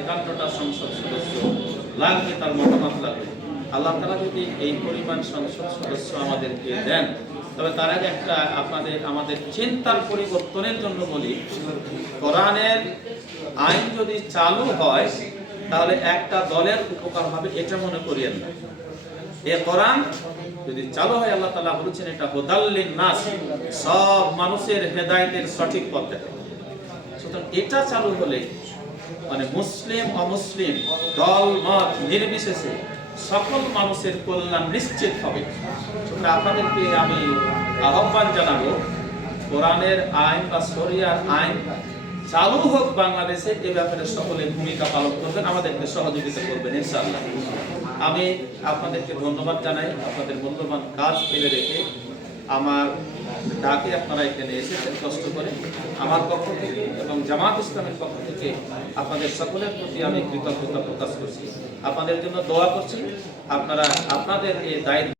একান্নটা সংসদ সদস্য লাগবে তার মতামত লাগবে। আল্লাহ তালা যদি এই পরিমাণ সংসদ সদস্য আমাদেরকে দেন, তবে তার আগে একটা আপনাদের, আমাদের চিন্তার পরিবর্তনের জন্য বলি, কোরআনের আইন যদি চালু হয়, তাহলে একটা দলের উপকার হবে এটা মনে করিয়েন না। এ কোরআন যদি চালু হয়, আল্লাহ তালা বলেছেন এটা হোদাল্লিন নাস সব মানুষের হেদায়েতের সঠিক পথ। সুতরাং এটা চালু হলে মানে মুসলিম, অমুসলিম, দল, মত নির্বিশেষে সকল মানুষের কল্যাণ নিশ্চিত হবে। আপনাদেরকে আমি আহ্বান জানাব, কোরআনের আইন বা শরিয়ার আইন চালু হোক বাংলাদেশে, এ ব্যাপারে সকলে ভূমিকা পালন করবেন, আমাদেরকে সহযোগিতা করবেন, ইনশাআল্লাহ। আমি আপনাদেরকে ধন্যবাদ জানাই, আপনাদের মূল্যবান কাজ ফেলে রেখে আমার ডাকে আপনারা এখানে এসেছেন কষ্ট করে আমার পক্ষ থেকে এবং জামাত ইসলামের পক্ষ থেকে আপনাদের সকলের প্রতি আমি কৃতজ্ঞতা প্রকাশ করছি। আপনাদের জন্য দোয়া করছি। আপনারা, আপনাদের এই দায়িত্ব